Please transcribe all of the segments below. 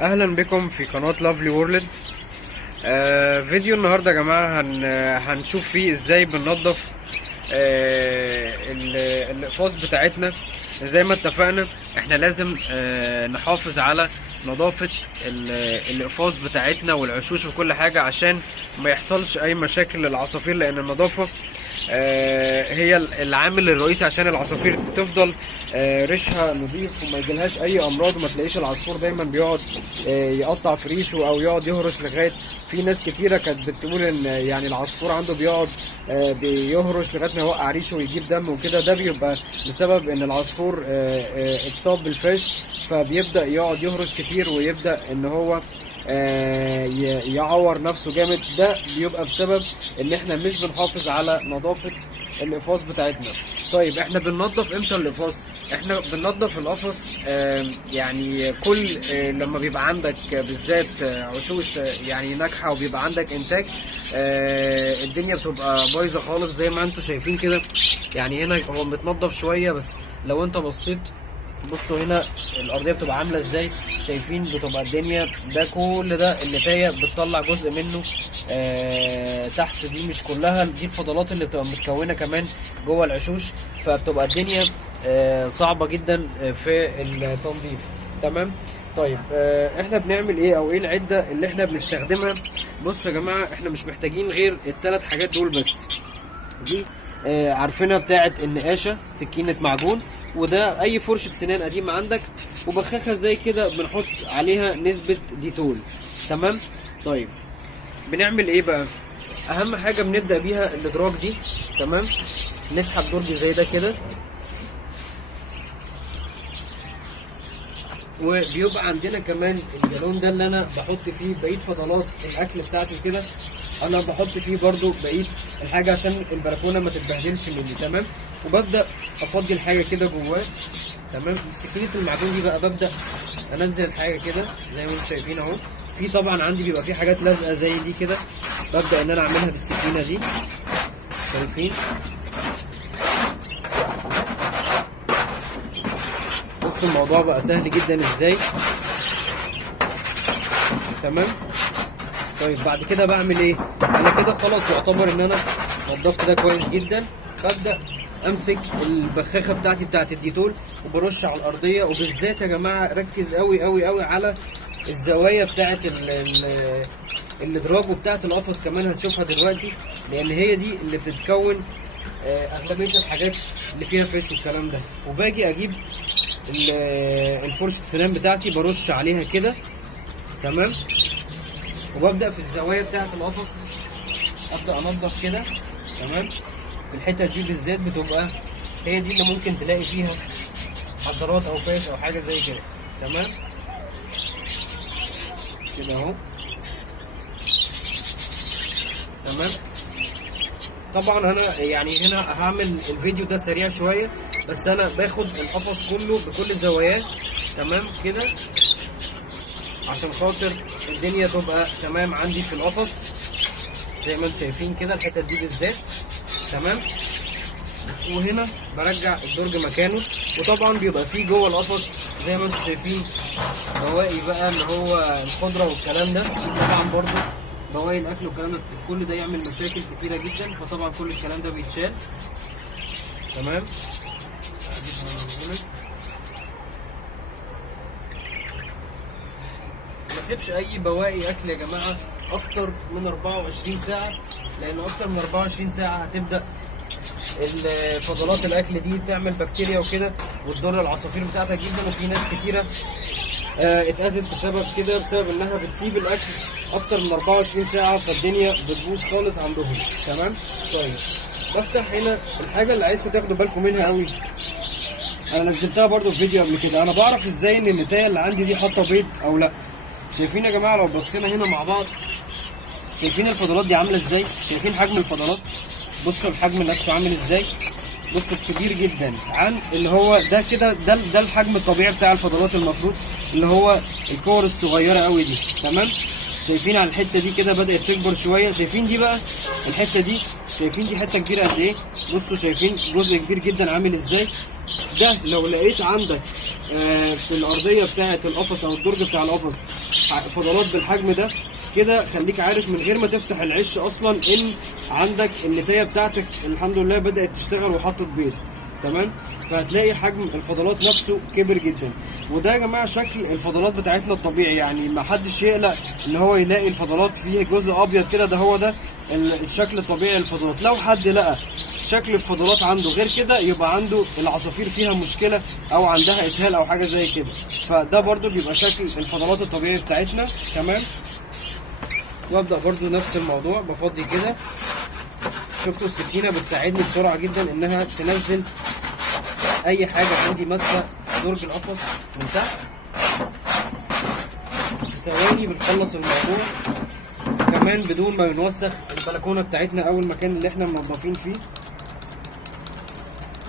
اهلا بكم في قناة لافلي وورلد. فيديو النهاردة يا جماعة هنشوف فيه ازاي بننظف الاقفاص بتاعتنا. زي ما اتفقنا احنا لازم نحافظ على نظافة الاقفاص بتاعتنا والعشوش وكل حاجة عشان ما يحصلش اي مشاكل للعصافير، لان النظافة هي العامل الرئيسي عشان العصافير تفضل ريشها نظيف وما يجيلهاش اي امراض، وما تلاقيش العصفور دايما بيقعد يقطع في ريشه او يقعد يهرش. لغايه في ناس كتيره كانت بتقول ان يعني العصفور عنده بيقعد بيهرش لغايه ما يوقع ريشه ويجيب دم وكده. ده بيبقى بسبب ان العصفور اتصاب بالفش، فبيبدا يقعد يهرش كتير ويبدا ان هو يعور نفسه جامد. ده بيبقى بسبب ان احنا مش بنحافظ على نظافة الاقفاص بتاعتنا. طيب احنا بننظف امتى الاقفاص؟ احنا بننظف القفص يعني كل لما بيبقى عندك بالذات عشوش يعني ناجحة وبيبقى عندك انتاج، الدنيا بتبقى بايظة خالص زي ما انتوا شايفين كده. يعني هنا هو متنضف شوية، بس لو انت بصيت بصوا هنا الارضيه بتبقى عامله ازاي. شايفين بتبقى الدنيا ده كل ده النتايه بتطلع جزء منه تحت. دي مش كلها، دي الفضلات اللي بتبقى متكونه كمان جوه العشوش، فبتبقى الدنيا صعبه جدا في التنظيف. تمام. طيب احنا بنعمل ايه او ايه العده اللي احنا بنستخدمها؟ بصوا يا جماعه، احنا مش محتاجين غير الثلاث حاجات دول بس. دي عارفينها بتاعه النقاشه، سكينه معجون، وده اي فرشه سنان قديمه عندك، وبخاخه زي كده بنحط عليها نسبه ديتول. تمام. طيب بنعمل ايه بقى؟ اهم حاجه بنبدا بيها الادراج دي. تمام. نسحب درج زي ده كده، وبيبقى عندنا كمان الجالون ده اللي انا بحط فيه بقيه فضلات الاكل بتاعتي كده. انا بحط فيه برضو بقيه الحاجه عشان البلكونه ما تتبهدلش مني. تمام. وببدا افضي الحاجه كده جواه. تمام. سكينه المعجون دي بقى ببدا انزل الحاجه كده زي ما انتم شايفين اهو. في طبعا عندي بيبقى في حاجات لازقه زي دي كده، ببدا ان انا اعملها بالسكينه دي. شايفين؟ بصوا الموضوع بقى سهل جدا ازاي. تمام. طيب بعد كده بعمل ايه؟ انا كده خلاص يعتبر ان انا نضفت ده كويس جدا. ببدا امسك البخاخه بتاعتي بتاعت الديتول وبرش على الارضيه، وبالذات يا جماعه ركز قوي قوي قوي على الزوايا بتاعت الادراج وبتاعت القفص كمان، هتشوفها دلوقتي، لان هي دي اللي بتتكون اغلبيه الحاجات اللي فيها فيش والكلام ده. وباجي اجيب الفرشه السنان بتاعتي برش عليها كده. تمام. وببدا في الزوايا بتاعه القفص ابدا انضف كده. تمام. الحتت دي بالذات بتبقى هي دي اللي ممكن تلاقي فيها حشرات او فاش او حاجه زي كده. تمام كده اهو. تمام. طبعا انا يعني هنا هعمل الفيديو ده سريع شويه، بس انا باخد القفص كله بكل زواياه. تمام كده عشان خاطر الدنيا تبقى تمام عندي في القفص زي ما انتم شايفين كده، الحتت دي بالذات. تمام. وهنا برجع الدرج مكانه. وطبعا بيبقى فيه جوه القفص زي ما انتم شايفين بواقي بقى اللي هو الخضره والكلام ده. طبعا برضو بواقي الاكل والكلام ده، كل ده يعمل مشاكل كتيره جدا، فطبعا كل الكلام ده بيتشال. تمام. ما سيبش اي بواقي اكل يا جماعه اكتر من 24 ساعه، لان اكتر من 24 ساعه هتبدا الفضلات الاكل دي تعمل بكتيريا وكده وتضر العصافير بتاعتك جدا. وفي ناس كتيره اتاذت بسبب كده، بسبب انها بتسيب الاكل اكتر من 24 ساعه، فالدنيا بتبوظ خالص عندهم. تمام. طيب بفتح هنا الحاجه اللي عايزكم تاخدوا بالكم منها قوي، انا نزلتها برضو في فيديو قبل كده. انا بعرف ازاي ان النتايه اللي عندي دي حاطه بيض او لا. شايفين يا جماعه لو بصينا هنا مع بعض، شايفين الفضلات دي عامله ازاي؟ شايفين حجم الفضلات؟ بصوا الحجم نفسه عامل ازاي. بصوا كبير جدا عن اللي هو ده كده. ده الحجم الطبيعي بتاع الفضلات المفروض، اللي هو الكور الصغيره قوي دي. تمام. شايفين على الحته دي كده بدات تكبر شويه. شايفين دي بقى الحته دي؟ شايفين دي حته كبيره قد ايه؟ بصوا شايفين جزء كبير جدا عامل ازاي. ده لو لقيت عندك في الارضيه بتاعه القفص او الدرج بتاع القفص فضلات بالحجم ده كده، خليك عارف من غير ما تفتح العش اصلا ان عندك النتايه بتاعتك الحمد لله بدات تشتغل وحطت بيض. تمام، فهتلاقي حجم الفضلات نفسه كبر جدا. وده يا جماعه شكل الفضلات بتاعتنا الطبيعي، يعني ما حدش يقلق ان هو يلاقي الفضلات فيه جزء ابيض كده، ده هو ده الشكل الطبيعي للفضلات. لو حد لقى شكل الفضلات عنده غير كده يبقى عنده العصافير فيها مشكله او عندها اسهال او حاجه زي كده، فده برضو بيبقى شكل الفضلات الطبيعي بتاعتنا. تمام، وابدا برضو نفس الموضوع، بفضي كده. شفتوا السكينه بتساعدني بسرعه جدا انها تنزل اي حاجه عندي ماسكه في درج القفص من تحت. في ثواني بنخلص الموضوع، كمان بدون ما نوسخ البلكونه بتاعتنا او المكان اللي احنا منضفين فيه.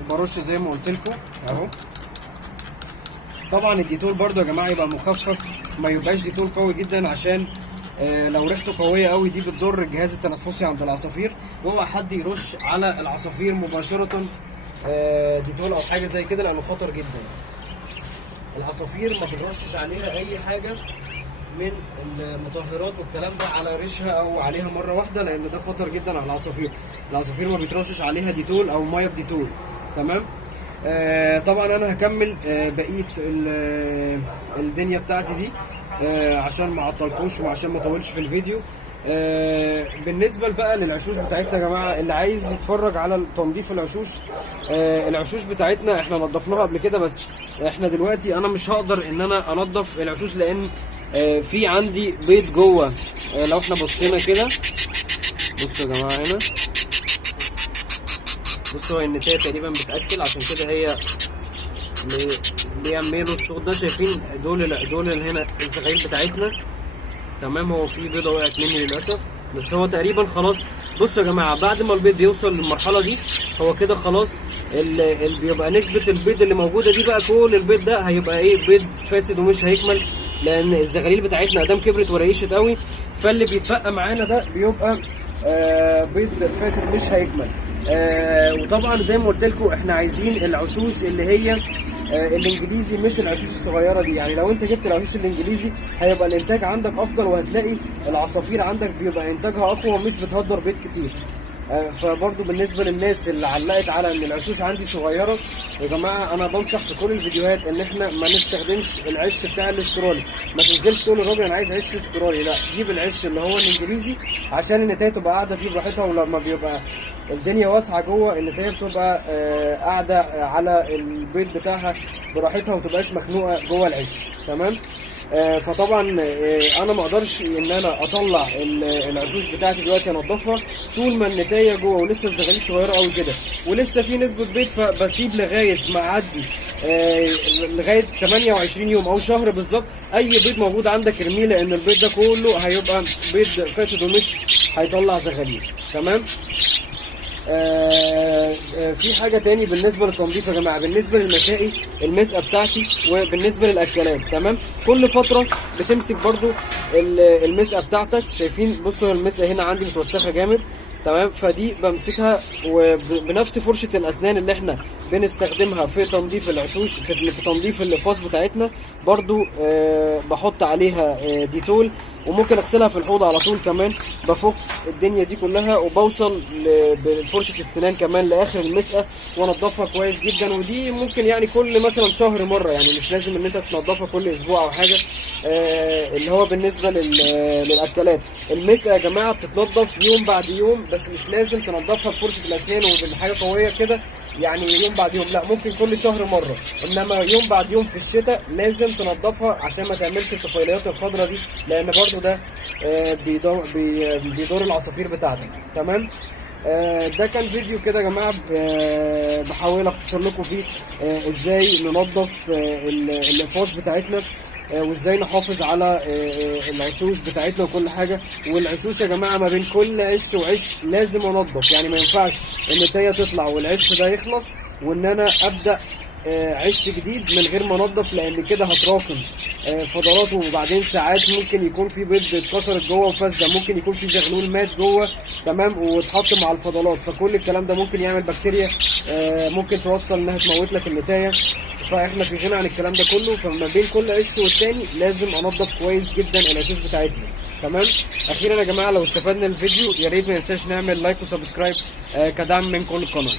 برش زي ما قلت لكم اهو. طبعا الديتول برضو يا جماعه يبقى مخفف، ما يبقاش ديتول قوي جدا، عشان لو ريحته قويه قوي دي بتضر الجهاز التنفسي عند العصافير. واوعى حد يرش على العصافير مباشره ديتول او حاجه زي كده لانه خطر جدا. العصافير ما بنرشش عليها اي حاجه من المطهرات والكلام ده على ريشها او عليها مره واحده، لان ده خطر جدا على العصافير. العصافير ما بيترشش عليها ديتول او ميه بديتول. تمام. طبعا انا هكمل بقيه الدنيا بتاعتي دي عشان ما اعطلكوش وعشان ما اطولش في الفيديو. بالنسبه بقى للعشوش بتاعتنا يا جماعه، اللي عايز يتفرج على تنظيف العشوش، العشوش بتاعتنا احنا نضفناها قبل كده، بس احنا دلوقتي انا مش هقدر ان انا انضف العشوش لان في عندي بيض جوه. لو احنا بصينا كده، بصوا يا جماعه هنا، بصوا النتايه تقريبا بتاكل، عشان كده هي بيعملوا الصوت ده. شايفين دول هنا الزغايل بتاعتنا. تمام، هو في بيضه وقعت مني للاسف، بس هو تقريبا خلاص. بصوا يا جماعه، بعد ما البيض يوصل للمرحله دي هو كده خلاص بيبقى نسبه البيض اللي موجوده دي بقى، كل البيض ده هيبقى ايه، بيض فاسد ومش هيكمل، لان الزغاليل بتاعتنا ادام كبرت وريشت قوي، فاللي بيتبقى معانا ده بيبقى بيض فاسد مش هيكمل. وطبعا زي ما قلت لكم احنا عايزين العشوش اللي هي الانجليزي، مش العشوش الصغيره دي. يعني لو انت جبت العشوش الانجليزي هيبقى الانتاج عندك افضل، وهتلاقي العصافير عندك بيبقى انتاجها اقوى ومش بتهدر بيض كتير. فبرضو بالنسبه للناس اللي علقت على ان العشوش عندي صغيره، يا جماعه انا بنصح في كل الفيديوهات ان احنا ما نستخدمش العش بتاع الاسترالي. ما تنزلش تقول للراجل انا عايز عش استرالي، لا، جيب العش اللي هو الانجليزي عشان النتايه تبقى قاعده فيه براحتها. ولما بيبقى الدنيا واسعه جوه، النتايه بتبقى قاعده على البيض بتاعها براحتها ومتبقاش مخنوقه جوه العش. تمام. فطبعا انا ما اقدرش ان انا اطلع العشوش بتاعتي دلوقتي انضفها طول ما النتايه جوه ولسه الزغاليل صغيره قوي كده ولسه في نسبه بيض، فبسيب لغايه ما اعدي لغايه 28 يوم او شهر بالظبط. اي بيض موجود عندك ارميه، لان البيض ده كله هيبقى بيض فاسد ومش هيطلع زغاليل. تمام. في حاجه تاني بالنسبه للتنظيف يا جماعه، بالنسبه للمسائي المسقه بتاعتي وبالنسبه للاكلات. تمام، كل فتره بتمسك برضو المسقه بتاعتك. شايفين بصوا المسقه هنا عندي متوسخه جامد. تمام، فدي بمسكها وبنفس فرشه الاسنان اللي احنا بنستخدمها في تنظيف العشوش، في تنظيف الاقفاص بتاعتنا، برضو بحط عليها ديتول، وممكن اغسلها في الحوض على طول. كمان بفك الدنيا دي كلها وبوصل بفرشه السنان كمان لاخر المسقه وانضفها كويس جدا. ودي ممكن يعني كل مثلا شهر مره، يعني مش لازم ان انت تنضفها كل اسبوع او حاجه. اللي هو بالنسبه للاكلات، المسقه يا جماعه بتتنضف يوم بعد يوم، بس مش لازم تنضفها بفرشه الاسنان وبحاجه قويه كده يعني يوم بعد يوم، لا، ممكن كل شهر مره. انما يوم بعد يوم في الشتاء لازم تنضفها عشان ما تعملش الطفيليات الخضراء دي، لان برضو ده بيضر العصافير بتاعتك. تمام. ده كان فيديو كده يا جماعه بحاول اختصر لكم فيه ازاي ننظف الاقفاص بتاعتنا، وازاي نحافظ على العشوش بتاعتنا وكل حاجه. والعشوش يا جماعه ما بين كل عش وعش لازم انضف، يعني ما ينفعش النتايه تطلع والعش ده يخلص وان انا ابدا عش جديد من غير ما انضف، لان كده هتراكم فضلات، وبعدين ساعات ممكن يكون في بيض اتكسرت جوه وفزه، ممكن يكون في زغلول مات جوه. تمام، واتحط مع الفضلات، فكل الكلام ده ممكن يعمل بكتيريا ممكن توصل انها تموت لك النتايه. فاحنا في غنى عن الكلام ده كله. فما بين كل قش والتاني لازم انضف كويس جدا القشوش بتاعتنا. تمام. اخيرا يا جماعه لو استفدنا الفيديو يا ريت ما ننساش نعمل لايك وسبسكرايب كدعم منكم للقناه.